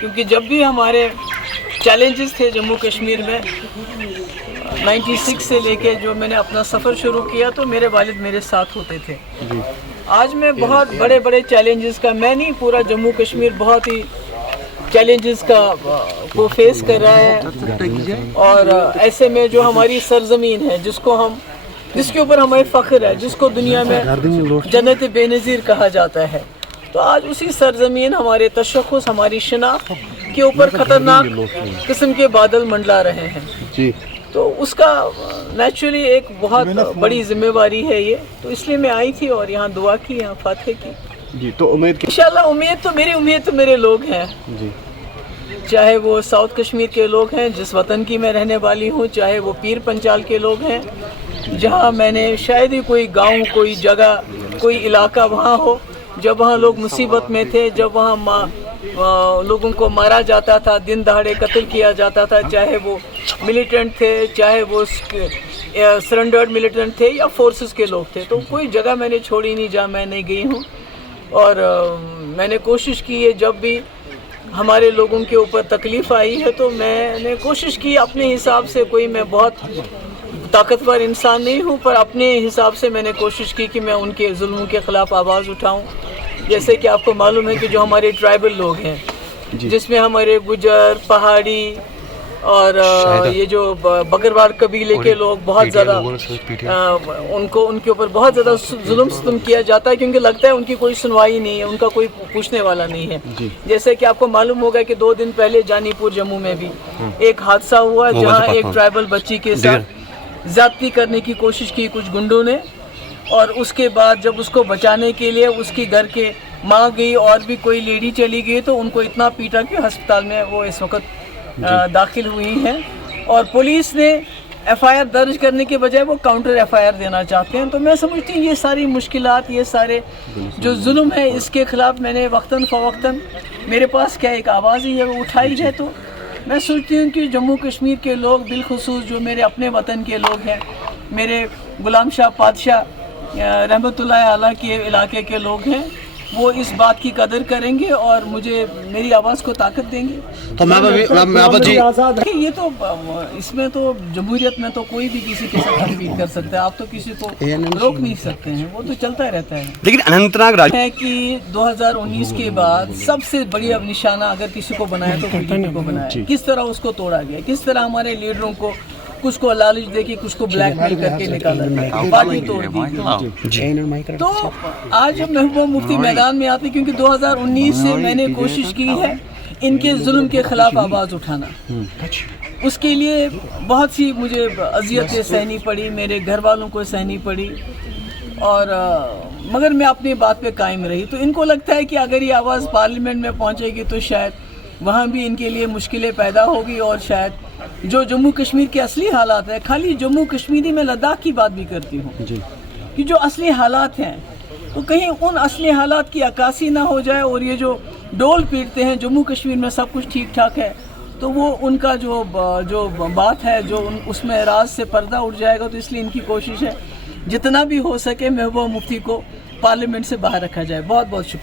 کیونکہ جب بھی ہمارے چیلنجز تھے جموں کشمیر میں 96 سے لے کے جو میں نے اپنا سفر شروع کیا تو میرے والد میرے ساتھ ہوتے تھے. آج میں بہت بڑے بڑے چیلنجز کا میں نہیں پورا جموں کشمیر بہت ہی چیلنجز کو فیس کر رہا ہے. اور ایسے میں جو ہماری سرزمین ہے جس کے اوپر ہمیں فخر ہے, جس کو دنیا میں جنت بے نظیر کہا جاتا ہے, تو آج اسی سرزمین ہمارے تشخص ہماری شناخت کے اوپر خطرناک قسم کے بادل منڈلا رہے ہیں. تو اس کا نیچرلی ایک بہت بڑی ذمہ داری ہے یہ, تو اس لیے میں آئی تھی اور یہاں دعا کی, یہاں فاتح کی. تو امید انشاءاللہ امید تو میرے لوگ ہیں, چاہے وہ ساؤتھ کشمیر کے لوگ ہیں جس وطن کی میں رہنے والی ہوں, چاہے وہ پیر پنچال کے لوگ ہیں جہاں میں نے شاید ہی کوئی گاؤں, کوئی جگہ, کوئی علاقہ وہاں ہو جب وہاں لوگ مصیبت میں تھے, جب وہاں لوگوں کو مارا جاتا تھا, دن دہاڑے قتل کیا جاتا تھا, چاہے وہ ملیٹنٹ تھے, چاہے وہ سرنڈرڈ ملیٹنٹ تھے یا فورسز کے لوگ تھے. تو کوئی جگہ میں نے چھوڑی نہیں جہاں میں نہیں گئی ہوں. اور میں نے کوشش کی ہے جب بھی ہمارے لوگوں کے اوپر تکلیف آئی ہے تو میں نے کوشش کی اپنے حساب سے, کوئی میں بہت طاقتور انسان نہیں ہوں پر اپنے حساب سے میں نے کوشش کی کہ میں ان کے ظلموں کے خلاف آواز اٹھاؤں. جیسے کہ آپ کو معلوم ہے کہ جو ہمارے ٹرائبل لوگ ہیں جس میں ہمارے گجر, پہاڑی اور یہ جو بکروال قبیلے کے لوگ بہت زیادہ ان کے اوپر بہت زیادہ ظلم ستم کیا جاتا ہے کیونکہ لگتا ہے ان کی کوئی سنوائی نہیں ہے, ان کا کوئی پوچھنے والا نہیں ہے. جیسے کہ آپ کو معلوم ہوگا کہ 2 دن پہلے جانی پور جموں میں بھی ایک حادثہ ہوا جہاں ایک ٹرائبل بچی کے ساتھ زیادتی کرنے کی کوشش کی کچھ گنڈوں نے, اور اس کے بعد جب اس کو بچانے کے لیے اس کی گھر کے ماں گئی اور بھی کوئی لیڈی چلی گئی تو ان کو اتنا پیٹا کہ ہسپتال میں وہ اس وقت داخل ہوئی ہیں. اور پولیس نے ایف آئی آر درج کرنے کے بجائے وہ کاؤنٹر ایف آئی آر دینا چاہتے ہیں. تو میں سمجھتی ہوں یہ ساری مشکلات, یہ سارے جو ظلم ہے اس کے خلاف میں نے وقتاً فوقتاً میرے پاس کیا ایک آواز ہی ہے وہ اٹھائی ہے. تو میں سوچتی ہوں کہ جموں کشمیر کے لوگ بالخصوص جو میرے اپنے وطن کے لوگ ہیں, میرے غلام شاہ پادشاہ رحمۃ اللہ علیہ کے علاقے کے لوگ ہیں, وہ اس بات کی قدر کریں گے اور مجھے میری آواز کو طاقت دیں گے. تو یہ تو اس میں تو جمہوریت میں تو کوئی بھی کسی کے ساتھ تنقید کر سکتا ہے, آپ تو کسی کو روک نہیں سکتے ہیں, وہ تو چلتا رہتا ہے. لیکن اننت ناگ ہے کہ 2019 کے بعد سب سے بڑی اب نشانہ اگر کسی کو بنایا تو بی جے پی کو بنایا. کس طرح اس کو توڑا گیا, کس طرح ہمارے لیڈروں کو کچھ کو لالچ دے کے کچھ کو بلیک میل کر کے نکالا گیا, پارٹی توڑ دی. تو آج جب محبوبہ مفتی میدان میں آتے کیونکہ 2019 سے میں نے کوشش کی ہے ان کے ظلم کے خلاف آواز اٹھانا, اس کے لیے بہت سی مجھے اذیتیں سہنی پڑی, میرے گھر والوں کو سہنی پڑی, اور مگر میں اپنی بات پہ قائم رہی. تو ان کو لگتا ہے کہ اگر یہ آواز پارلیمنٹ میں پہنچے گی تو شاید وہاں بھی ان کے لیے مشکلیں پیدا ہوگی, اور شاید جو جموں کشمیر کے اصلی حالات ہیں, خالی جموں کشمیری میں لداخ کی بات بھی کرتی ہوں کہ جو اصلی حالات ہیں تو کہیں ان اصلی حالات کی عکاسی نہ ہو جائے, اور یہ جو ڈول پیٹتے ہیں جموں کشمیر میں سب کچھ ٹھیک ٹھاک ہے تو وہ ان کا جو بات ہے جو اس میں راز سے پردہ اٹھ جائے گا. تو اس لیے ان کی کوشش ہے جتنا بھی ہو سکے محبوبہ مفتی کو پارلیمنٹ سے باہر رکھا جائے. بہت بہت شکریہ.